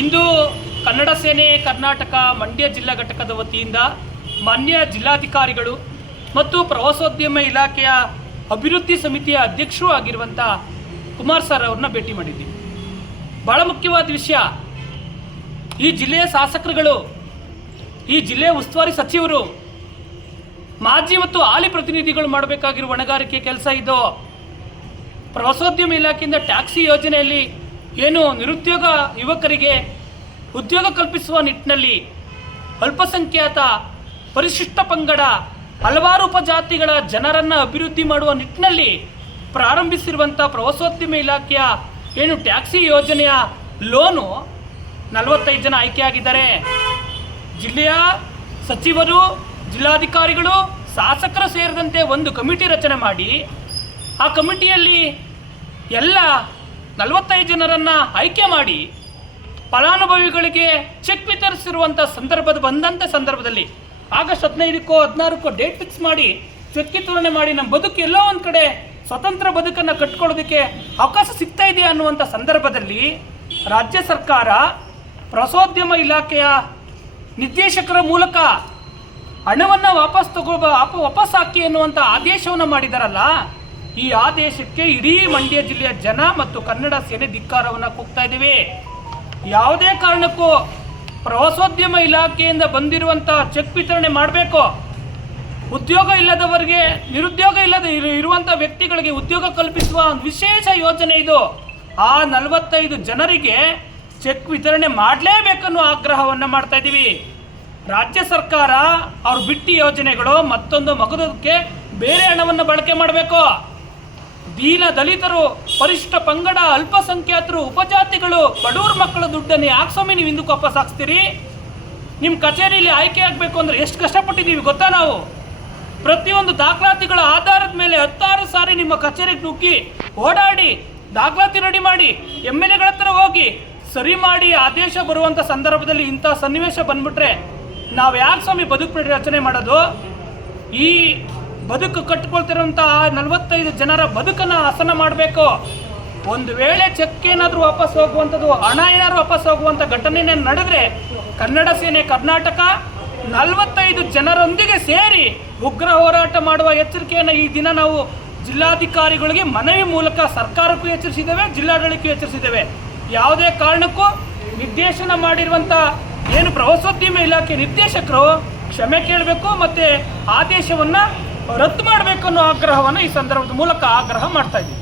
ಇಂದು ಕನ್ನಡ ಸೇನೆ ಕರ್ನಾಟಕ ಮಂಡ್ಯ ಜಿಲ್ಲಾ ಘಟಕದ ವತಿಯಿಂದ ಮಾನ್ಯ ಜಿಲ್ಲಾಧಿಕಾರಿಗಳು ಮತ್ತು ಪ್ರವಾಸೋದ್ಯಮ ಇಲಾಖೆಯ ಅಭಿವೃದ್ಧಿ ಸಮಿತಿಯ ಅಧ್ಯಕ್ಷರೂ ಆಗಿರುವಂಥ ಕುಮಾರ್ ಸರ್ ಅವ್ರನ್ನ ಭೇಟಿ ಮಾಡಿದ್ದೀವಿ. ಭಾಳ ಮುಖ್ಯವಾದ ವಿಷಯ, ಈ ಜಿಲ್ಲೆಯ ಶಾಸಕರುಗಳು, ಈ ಜಿಲ್ಲೆಯ ಉಸ್ತುವಾರಿ ಸಚಿವರು, ಮಾಜಿ ಮತ್ತು ಹಾಲಿ ಪ್ರತಿನಿಧಿಗಳು ಮಾಡಬೇಕಾಗಿರುವ ಹೊಣೆಗಾರಿಕೆ ಕೆಲಸ ಇದು. ಪ್ರವಾಸೋದ್ಯಮ ಇಲಾಖೆಯಿಂದ ಟ್ಯಾಕ್ಸಿ ಯೋಜನೆಯಲ್ಲಿ ಏನು ನಿರುದ್ಯೋಗ ಯುವಕರಿಗೆ ಉದ್ಯೋಗ ಕಲ್ಪಿಸುವ ನಿಟ್ಟಿನಲ್ಲಿ ಅಲ್ಪಸಂಖ್ಯಾತ, ಪರಿಶಿಷ್ಟ ಪಂಗಡ, ಹಲವಾರು ಉಪಜಾತಿಗಳ ಜನರನ್ನು ಅಭಿವೃದ್ಧಿ ಮಾಡುವ ನಿಟ್ಟಿನಲ್ಲಿ ಪ್ರಾರಂಭಿಸಿರುವಂಥ ಪ್ರವಾಸೋದ್ಯಮ ಇಲಾಖೆಯ ಏನು ಟ್ಯಾಕ್ಸಿ ಯೋಜನೆಯ ಲೋನು 45 ಜನ ಆಯ್ಕೆಯಾಗಿದ್ದಾರೆ. ಜಿಲ್ಲೆಯ ಸಚಿವರು, ಜಿಲ್ಲಾಧಿಕಾರಿಗಳು, ಶಾಸಕರು ಸೇರಿದಂತೆ ಒಂದು ಕಮಿಟಿ ರಚನೆ ಮಾಡಿ ಆ ಕಮಿಟಿಯಲ್ಲಿ ಎಲ್ಲ 45 ಜನರನ್ನು ಆಯ್ಕೆ ಮಾಡಿ ಫಲಾನುಭವಿಗಳಿಗೆ ಚೆಕ್ ವಿತರಿಸಿರುವಂಥ ಬಂದಂಥ ಸಂದರ್ಭದಲ್ಲಿ ಆಗಸ್ಟ್ 15ಕ್ಕೋ 16ಕ್ಕೋ ಡೇಟ್ ಫಿಕ್ಸ್ ಮಾಡಿ ಚೆಕ್ ವಿತರಣೆ ಮಾಡಿ ನಮ್ಮ ಬದುಕು ಎಲ್ಲೋ ಒಂದು ಕಡೆ ಸ್ವತಂತ್ರ ಬದುಕನ್ನು ಕಟ್ಕೊಳ್ಳೋದಕ್ಕೆ ಅವಕಾಶ ಸಿಗ್ತಾ ಇದೆಯಾ ಅನ್ನುವಂಥ ಸಂದರ್ಭದಲ್ಲಿ ರಾಜ್ಯ ಸರ್ಕಾರ ಪ್ರವಾಸೋದ್ಯಮ ಇಲಾಖೆಯ ನಿರ್ದೇಶಕರ ಮೂಲಕ ಹಣವನ್ನು ವಾಪಸ್ ಹಾಕಿ ಎನ್ನುವಂಥ ಆದೇಶವನ್ನು ಮಾಡಿದಾರಲ್ಲ, ಈ ಆದೇಶಕ್ಕೆ ಇಡೀ ಮಂಡ್ಯ ಜಿಲ್ಲೆಯ ಜನ ಮತ್ತು ಕನ್ನಡ ಸೇನೆ ಧಿಕ್ಕಾರವನ್ನು ಕೂಗ್ತಾ ಇದ್ದೀವಿ. ಯಾವುದೇ ಕಾರಣಕ್ಕೂ ಪ್ರವಾಸೋದ್ಯಮ ಇಲಾಖೆಯಿಂದ ಬಂದಿರುವಂಥ ಚೆಕ್ ವಿತರಣೆ ಮಾಡಬೇಕು. ಉದ್ಯೋಗ ಇಲ್ಲದವರಿಗೆ, ನಿರುದ್ಯೋಗ ಇರುವಂಥ ವ್ಯಕ್ತಿಗಳಿಗೆ ಉದ್ಯೋಗ ಕಲ್ಪಿಸುವ ವಿಶೇಷ ಯೋಜನೆ ಇದು. ಆ 45 ಜನರಿಗೆ ಚೆಕ್ ವಿತರಣೆ ಮಾಡಲೇಬೇಕನ್ನೋ ಆಗ್ರಹವನ್ನು ಮಾಡ್ತಾ ಇದ್ದೀವಿ. ರಾಜ್ಯ ಸರ್ಕಾರ ಅವ್ರು ಬಿಟ್ಟಿ ಯೋಜನೆಗಳು ಮತ್ತೊಂದು ಮಗದಕ್ಕೆ ಬೇರೆ ಹಣವನ್ನು ಬಳಕೆ ಮಾಡಬೇಕು. ದೀನ ದಲಿತರು, ಪರಿಶಿಷ್ಟ ಪಂಗಡ, ಅಲ್ಪಸಂಖ್ಯಾತರು, ಉಪಜಾತಿಗಳು, ಬಡವ್ರ ಮಕ್ಕಳ ದುಡ್ಡನ್ನು ಯಾಕೆ ಸ್ವಾಮಿ ನೀವು ಹಿಂದಕ್ಕೆ ವಾಪಸ್ ಹಾಕ್ಸ್ತೀರಿ? ನಿಮ್ಮ ಕಚೇರಿಯಲ್ಲಿ ಆಯ್ಕೆ ಆಗಬೇಕು ಅಂದರೆ ಎಷ್ಟು ಕಷ್ಟಪಟ್ಟಿದ್ದೀವಿ ಗೊತ್ತಾ? ನಾವು ಪ್ರತಿಯೊಂದು ದಾಖಲಾತಿಗಳ ಆಧಾರದ ಮೇಲೆ 16 ಸಾರಿ ನಿಮ್ಮ ಕಚೇರಿಗೆ ನುಗ್ಗಿ ಓಡಾಡಿ ದಾಖಲಾತಿ ರೆಡಿ ಮಾಡಿ MLA ಗಳ ಹತ್ರ ಹೋಗಿ ಸರಿ ಮಾಡಿ ಆದೇಶ ಬರುವಂಥ ಸಂದರ್ಭದಲ್ಲಿ ಇಂಥ ಸನ್ನಿವೇಶ ಬಂದ್ಬಿಟ್ರೆ ನಾವು ಯಾಕೆ ಸ್ವಾಮಿ ಬದುಕು ರಚನೆ ಮಾಡೋದು? ಈ ಬದುಕು ಕಟ್ಟಿಕೊಳ್ತಿರೋಂಥ 45 ಜನರ ಬದುಕನ್ನು ಹಸನ ಮಾಡಬೇಕು. ಒಂದು ವೇಳೆ ಚೆಕ್ ಏನಾದರೂ ವಾಪಸ್ ಹೋಗುವಂಥದ್ದು, ಹಣ ಏನಾದರೂ ವಾಪಸ್ ಹೋಗುವಂಥ ಘಟನೆ ನಡೆದರೆ ಕನ್ನಡ ಸೇನೆ ಕರ್ನಾಟಕ 45 ಜನರೊಂದಿಗೆ ಸೇರಿ ಉಗ್ರ ಹೋರಾಟ ಮಾಡುವ ಎಚ್ಚರಿಕೆಯನ್ನು ಈ ದಿನ ನಾವು ಜಿಲ್ಲಾಧಿಕಾರಿಗಳಿಗೆ ಮನವಿ ಮೂಲಕ ಸರ್ಕಾರಕ್ಕೂ ಎಚ್ಚರಿಸಿದ್ದೇವೆ, ಜಿಲ್ಲಾಡಳಿತಕ್ಕೂ ಎಚ್ಚರಿಸಿದ್ದೇವೆ. ಯಾವುದೇ ಕಾರಣಕ್ಕೂ ನಿರ್ದೇಶನ ಮಾಡಿರುವಂಥ ಏನು ಪ್ರವಾಸೋದ್ಯಮ ಇಲಾಖೆ ನಿರ್ದೇಶಕರು ಕ್ಷಮೆ ಕೇಳಬೇಕು ಮತ್ತು ಆದೇಶವನ್ನು ರದ್ದು ಮಾಡಬೇಕು ಅನ್ನೋ ಆಗ್ರಹವನ್ನು ಈ ಸಂದರ್ಭದ ಮೂಲಕ ಆಗ್ರಹ ಮಾಡ್ತಾ ಇದ್ದೀವಿ.